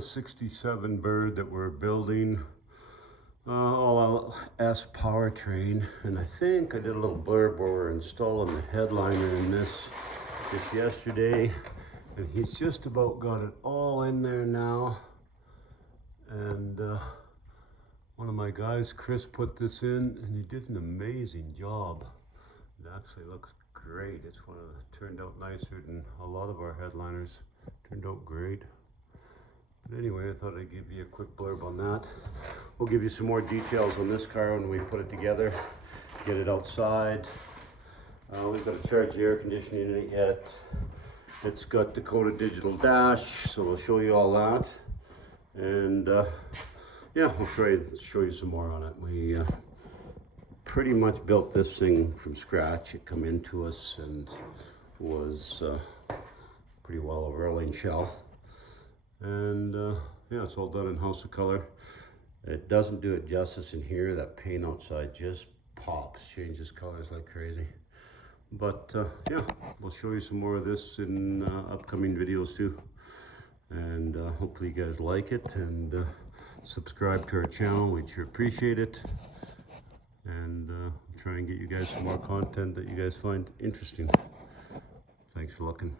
a 67 bird that we're building, all LS powertrain, and I think I did a little blurb where we're installing the headliner in this just yesterday, and he's just about got it all in there now. And one of my guys, Chris, put this in, and he did an amazing job. It actually looks great. It's turned out nicer than a lot of our headliners. Turned out great. But anyway, I thought I'd give you a quick blurb on that. We'll give you some more details on this car when we put it together, get it outside. We've got to charge the air conditioning in it yet. It's got Dakota digital dash, so we'll show you all that. And yeah, we'll show you some more on it. We pretty much built this thing from scratch. It come into us and was pretty well a rolling shell. And yeah, it's all done in House of Color. It doesn't do it justice in here. That paint outside just pops, changes colors like crazy. But yeah, we'll show you some more of this in upcoming videos too. And hopefully you guys like it, and subscribe to our channel. We'd sure appreciate it. And try and get you guys some more content that you guys find interesting. Thanks for looking.